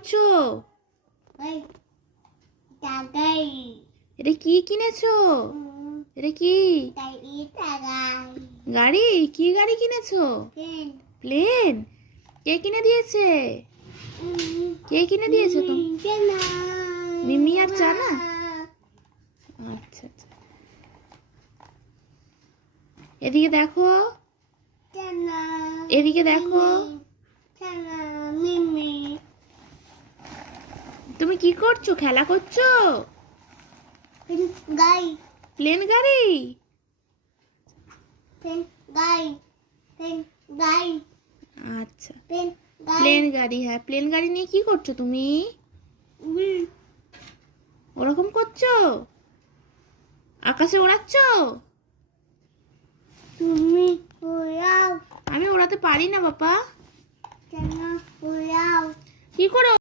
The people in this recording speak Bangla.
করছো? এটা কি কিনেছো? এটা কি গাড়ি? কি গাড়ি কিনেছো? প্লেন? কে কিনে দিয়েছে? কে কিনে দিয়েছে তুমি? মিমি আর চানা? আচ্ছা আচ্ছা, এদিকে দেখো, এদিকে দেখো। তুমি কি করছো? খেলা করছো? প্লেন গাড়ি? আচ্ছা, প্লেন গাড়ি। হ্যাঁ, প্লেন গাড়ি নিয়ে কি করছো তুমি? ওরকম করছো? আকাশে ওড়াচ্ছো? আমি ওড়াতে পারি না বাবা। কি করে